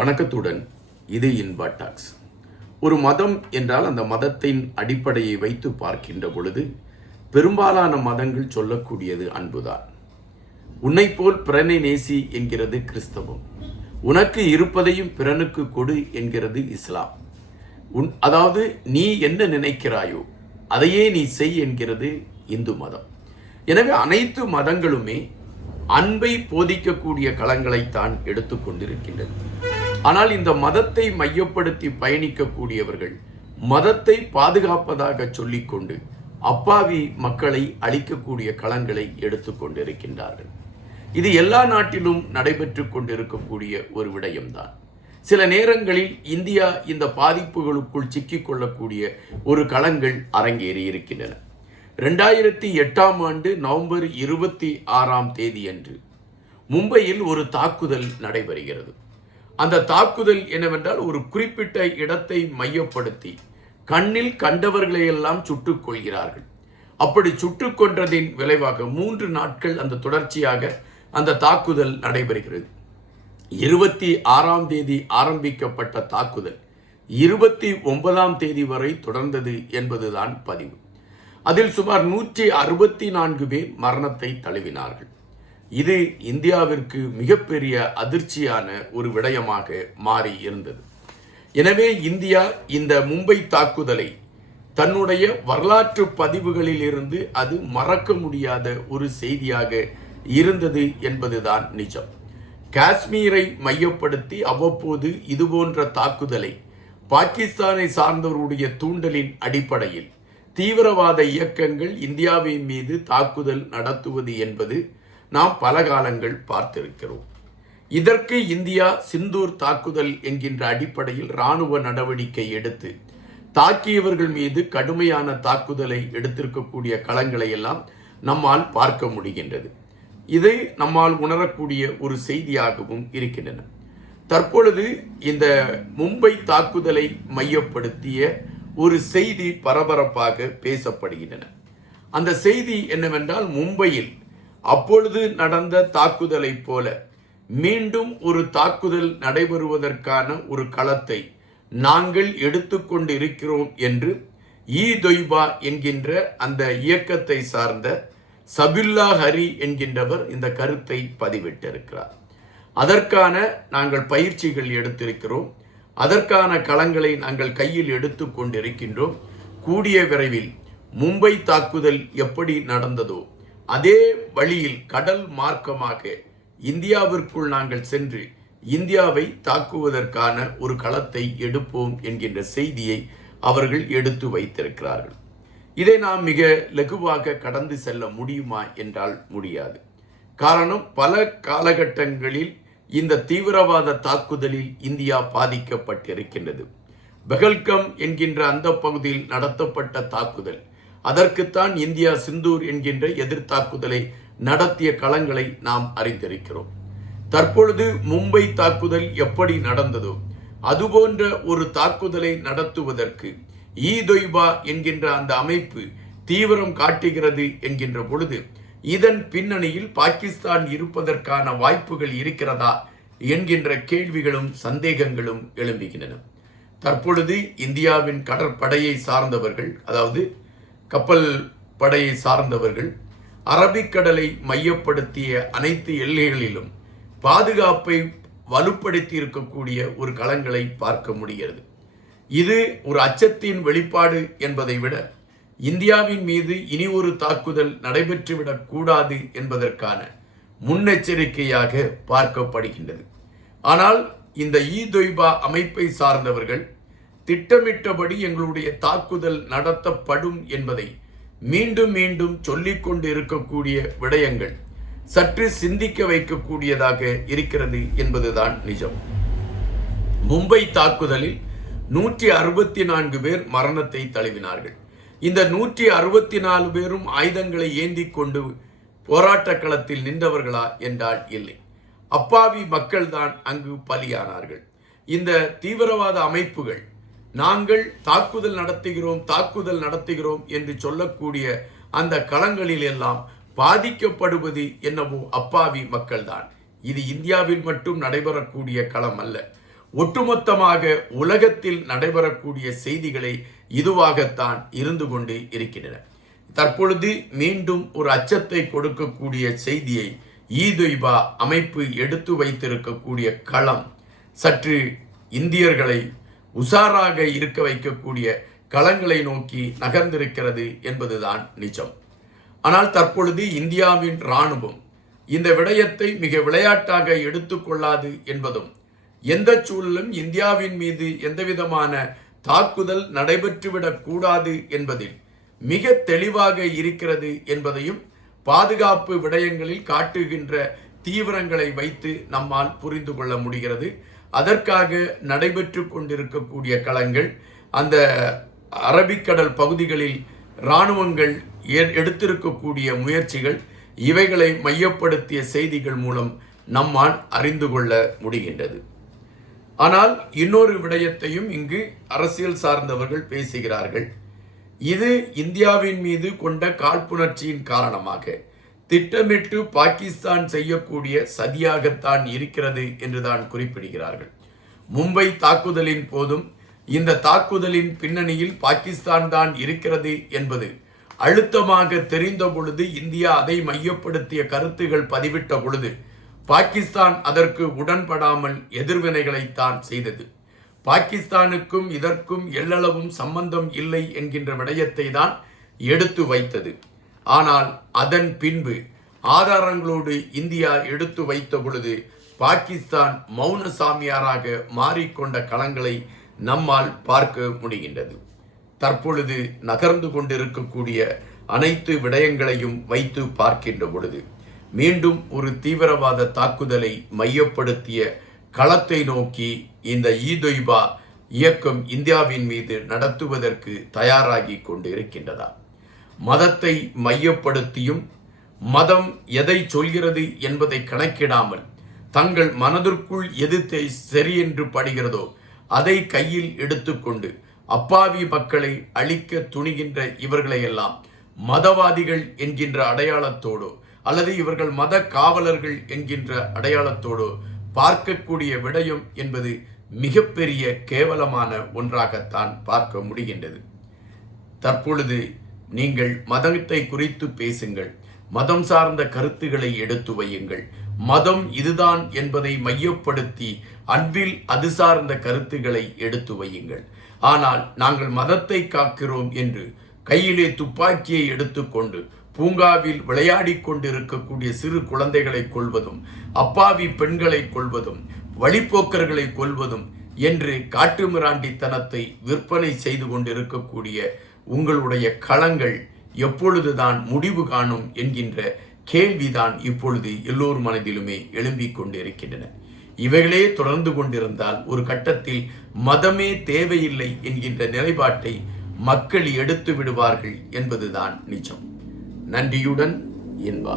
வணக்கத்துடன் இது இன்பா டாக்ஸ். ஒரு மதம் என்றால் அந்த மதத்தின் அடிப்படையை வைத்து பார்க்கின்ற பொழுது பெரும்பாலான மதங்கள் சொல்லக்கூடியது அன்புதான். உன்னை போல் பிறனை நேசி என்கிறது கிறிஸ்தவம். உனக்கு இருப்பதையும் பிறனுக்கு கொடு என்கிறது இஸ்லாம். அதாவது நீ என்ன நினைக்கிறாயோ அதையே நீ செய் என்கிறது இந்து மதம். எனவே அனைத்து மதங்களுமே அன்பை போதிக்கக்கூடிய களங்களைத்தான் எடுத்துக்கொண்டிருக்கின்றது. ஆனால் இந்த மதத்தை மையப்படுத்தி பயணிக்கக்கூடியவர்கள் மதத்தை பாதுகாப்பதாக சொல்லிக்கொண்டு அப்பாவி மக்களை அழிக்கக்கூடிய களங்களை எடுத்துக்கொண்டிருக்கின்றார்கள். இது எல்லா நாட்டிலும் நடைபெற்று கொண்டிருக்கக்கூடிய ஒரு விடயம்தான். சில நேரங்களில் இந்தியா இந்த பாதிப்புகளுக்குள் சிக்கிக்கொள்ளக்கூடிய ஒரு களங்கள் அரங்கேறி இருக்கின்றன. 2008 நவம்பர் 26 அன்று மும்பையில் ஒரு தாக்குதல் நடைபெறுகிறது. அந்த தாக்குதல் என்னவென்றால், ஒரு குறிப்பிட்ட இடத்தை மையப்படுத்தி கண்ணில் கண்டவர்களையெல்லாம் சுட்டுக் கொள்கிறார்கள். அப்படி சுட்டுக் கொன்றதின் விளைவாக 3 நாட்கள் அந்த தொடர்ச்சியாக அந்த தாக்குதல் நடைபெறுகிறது. 26 ஆரம்பிக்கப்பட்ட தாக்குதல் 29 வரை தொடர்ந்தது என்பதுதான் பதிவு. அதில் சுமார் 164 பேர் மரணத்தை தழுவினார்கள். இது இந்தியாவிற்கு மிகப்பெரிய அதிர்ச்சியான ஒரு விடயமாக மாறி இருந்தது. எனவே இந்தியா இந்த மும்பை தாக்குதலை தன்னுடைய வரலாற்று பதிவுகளில் இருந்து அது மறக்க முடியாத ஒரு செய்தியாக இருந்தது என்பதுதான் நிஜம். காஷ்மீரை மையப்படுத்தி அவ்வப்போது இதுபோன்ற தாக்குதலை பாகிஸ்தானை சார்ந்தவருடைய தூண்டலின் அடிப்படையில் தீவிரவாத இயக்கங்கள் இந்தியாவின் மீது தாக்குதல் நடத்துவது என்பது நாம் பல காலங்கள் பார்த்திருக்கிறோம். இதற்கு இந்தியா சிந்தூர் தாக்குதல் என்கின்ற அடிப்படையில் இராணுவ நடவடிக்கை எடுத்து தாக்கியவர்கள் மீது கடுமையான தாக்குதலை எடுத்திருக்கக்கூடிய களங்களை எல்லாம் நம்மால் பார்க்க முடிகின்றது. இதை நம்மால் உணரக்கூடிய ஒரு செய்தியாகவும் இருக்கின்றன. தற்பொழுது இந்த மும்பை தாக்குதலை மையப்படுத்திய ஒரு செய்தி பரபரப்பாக பேசப்படுகின்றன. அந்த செய்தி என்னவென்றால், மும்பையில் அப்பொழுது நடந்த தாக்குதலை போல மீண்டும் ஒரு தாக்குதல் நடைபெறுவதற்கான ஒரு களத்தை நாங்கள் எடுத்துக்கொண்டு இருக்கிறோம் என்று ஈ-தொய்பா என்கின்ற அந்த இயக்கத்தை சார்ந்த சபில்லா ஹரி என்கின்றவர் இந்த கருத்தை பதிவிட்டிருக்கிறார். அதற்கான நாங்கள் பயிற்சிகள் எடுத்திருக்கிறோம், அதற்கான களங்களை நாங்கள் கையில் எடுத்து கொண்டிருக்கின்றோம். கூடிய விரைவில் மும்பை தாக்குதல் எப்படி நடந்ததோ அதே வழியில் கடல் மார்க்கமாக இந்தியாவிற்குள் நாங்கள் சென்று இந்தியாவை தாக்குவதற்கான ஒரு களத்தை எடுப்போம் என்கின்ற செய்தியை அவர்கள் எடுத்து வைத்திருக்கிறார்கள். இதை நாம் மிக லகுவாக கடந்து செல்ல முடியுமா என்றால் முடியாது. காரணம், பல காலகட்டங்களில் இந்த தீவிரவாத தாக்குதலில் இந்தியா பாதிக்கப்பட்டிருக்கின்றது. பெஹல்கம் என்கின்ற அந்த பகுதியில் நடத்தப்பட்ட தாக்குதல், அதற்குத்தான் இந்தியா சிந்தூர் என்கின்ற எதிர்த்தாக்குதலை நடத்திய களங்களை நாம் அறிந்திருக்கிறோம். தற்பொழுது மும்பை தாக்குதல் எப்படி நடந்ததோ அதுபோன்ற ஒரு தாக்குதலை நடத்துவதற்கு ஈ-தொய்பா என்கின்ற அந்த அமைப்பு தீவிரம் காட்டுகிறது என்கின்ற பொழுது இதன் பின்னணியில் பாகிஸ்தான் இருப்பதற்கான வாய்ப்புகள் இருக்கிறதா என்கின்ற கேள்விகளும் சந்தேகங்களும் எழும்புகின்றன. தற்பொழுது இந்தியாவின் கடற்படையை சார்ந்தவர்கள், அதாவது கப்பல் படையை சார்ந்தவர்கள், அரபிக்கடலை மையப்படுத்திய அனைத்து எல்லைகளிலும் பாதுகாப்பை வலுப்படுத்தி இருக்கக்கூடிய ஒரு களங்களை பார்க்க முடிகிறது. இது ஒரு அச்சத்தின் வெளிப்பாடு என்பதை விட இந்தியாவின் மீது இனி ஒரு தாக்குதல் நடைபெற்றுவிடக் கூடாது என்பதற்கான முன்னெச்சரிக்கையாக பார்க்கப்படுகின்றது. ஆனால் இந்த ஈ-தொய்பா அமைப்பை சார்ந்தவர்கள் திட்டமிட்டபடி எங்களுடைய தாக்குதல் நடத்தப்படும் என்பதை மீண்டும் மீண்டும் சொல்லிக் கொண்டு இருக்கக்கூடிய விடயங்கள் சற்று சிந்திக்க வைக்கக்கூடியதாக இருக்கிறது என்பதுதான் நிஜம். மும்பை தாக்குதலில் 164 பேர் மரணத்தை தழுவினார்கள். இந்த 164 பேரும் ஆயுதங்களை ஏந்தி கொண்டு போராட்ட களத்தில் நின்றவர்களா என்றால் இல்லை. அப்பாவி மக்கள்தான் அங்கு பலியானார்கள். இந்த தீவிரவாத அமைப்புகள் நாங்கள் தாக்குதல் நடத்துகிறோம் என்று சொல்லக்கூடிய அந்த களங்களில் எல்லாம் பாதிக்கப்படுவது என்னவோ அப்பாவி மக்கள்தான். இது இந்தியாவில் மட்டும் நடைபெறக்கூடிய களம் அல்ல. ஒட்டுமொத்தமாக உலகத்தில் நடைபெறக்கூடிய செய்திகளை இதுவாகத்தான் இருந்து கொண்டு இருக்கின்றன. தற்பொழுது மீண்டும் ஒரு அச்சத்தை கொடுக்கக்கூடிய செய்தியை ஈதொய்பா அமைப்பு எடுத்து வைத்திருக்கக்கூடிய களம் சற்று இந்தியர்களை உஷாராக இருக்க வைக்கக்கூடிய களங்களை நோக்கி நகர்ந்திருக்கிறது என்பதுதான் நிஜம். ஆனால் தற்பொழுது இந்தியாவின் இராணுவம் இந்த விடயத்தை மிக விளையாட்டாக எடுத்துக்கொள்ளாது என்பதும், எந்த சூழலும் இந்தியாவின் மீது எந்தவிதமான தாக்குதல் நடைபெற்றுவிடக் கூடாது என்பதில் மிக தெளிவாக இருக்கிறது என்பதையும் பாதுகாப்பு விடயங்களில் காட்டுகின்ற தீவிரங்களை வைத்து நம்மால் புரிந்து கொள்ள முடிகிறது. அதற்காக நடைபெற்று கொண்டிருக்கக்கூடிய களங்கள், அந்த அரபிக்கடல் பகுதிகளில் இராணுவங்கள் எடுத்திருக்கக்கூடிய முயற்சிகள், இவைகளை மையப்படுத்திய செய்திகள் மூலம் நம்மால் அறிந்து கொள்ள முடிகின்றது. ஆனால் இன்னொரு விடயத்தையும் இங்கு அரசியல் சார்ந்தவர்கள் பேசுகிறார்கள். இது இந்தியாவின் மீது கொண்ட காழ்ப்புணர்ச்சியின் காரணமாக திட்டமிட்டு பாகிஸ்தான் செய்யக்கூடிய சதியாகத்தான் இருக்கிறது என்றுதான் குறிப்பிடுகிறார்கள். மும்பை தாக்குதலின் போதும் இந்த தாக்குதலின் பின்னணியில் பாகிஸ்தான் தான் இருக்கிறது என்பது அழுத்தமாக தெரிந்த பொழுது, இந்தியா அதை மையப்படுத்திய கருத்துகள் பதிவிட்ட பொழுது பாகிஸ்தான் அதற்கு உடன்படாமல் எதிர்வினைகளைத்தான் செய்தது. பாகிஸ்தானுக்கும் இதற்கும் எல்லளவும் சம்பந்தம் இல்லை என்கின்ற விடயத்தை தான் எடுத்து வைத்தது. ஆனால் அதன் பின்பு ஆதாரங்களோடு இந்தியா எடுத்து வைத்த பொழுது பாகிஸ்தான் மௌன சாமியாராக மாறிக்கொண்ட களங்களை நம்மால் பார்க்க முடிகின்றது. தற்பொழுது நகர்ந்து கொண்டிருக்கக்கூடிய அனைத்து விடயங்களையும் வைத்து பார்க்கின்ற பொழுது மீண்டும் ஒரு தீவிரவாத தாக்குதலை மையப்படுத்திய களத்தை நோக்கி இந்த ஈதொய்பா இயக்கம் இந்தியாவின் மீது நடத்துவதற்கு தயாராகி கொண்டு இருக்கின்றதா? மதத்தை மையப்படுத்தியும், மதம் எதை சொல்கிறது என்பதை கணக்கிடாமல், தங்கள் மனதிற்குள் எது சரி என்று படுகிறதோ அதை கையில் எடுத்துக்கொண்டு அப்பாவி மக்களை அழிக்க துணிகின்ற இவர்களையெல்லாம் மதவாதிகள் என்கின்ற அடையாளத்தோடோ அல்லது இவர்கள் மத காவலர்கள் என்கின்ற அடையாளத்தோடோ பார்க்கக்கூடிய விடயம் என்பது மிகப்பெரிய கேவலமான ஒன்றாகத்தான் பார்க்க முடிகின்றது. தற்பொழுது நீங்கள் மதத்தை குறித்து பேசுங்கள், மதம் சார்ந்த கருத்துக்களை எடுத்து வையுங்கள். மதம் இதுதான் என்பதை மையப்படுத்தி அன்பில் அது சார்ந்த கருத்துக்களை எடுத்து வையுங்கள். ஆனால் நாங்கள் மதத்தை காக்கிறோம் என்று கையிலே துப்பாக்கியை எடுத்துக்கொண்டு பூங்காவில் விளையாடி கொண்டிருக்கக்கூடிய சிறு குழந்தைகளை கொல்வதும், அப்பாவி பெண்களை கொல்வதும், வழிப்போக்கர்களை கொல்வதும் என்று காட்டுமிராண்டித்தனத்தை விற்பனை செய்து கொண்டிருக்கக்கூடிய உங்களுடைய களங்கள் எப்பொழுதுதான் முடிவு காணும் என்கின்ற கேள்விதான் இப்பொழுது எல்லோர் மனதிலுமே எழும்பிக் கொண்டிருக்கின்றன. இவைகளே தொடர்ந்து கொண்டிருந்தால் ஒரு கட்டத்தில் மதமே தேவையில்லை என்கின்ற நிலைப்பாட்டை மக்கள் எடுத்து விடுவார்கள் என்பதுதான் நிஜம். நன்றியுடன் இன்பா.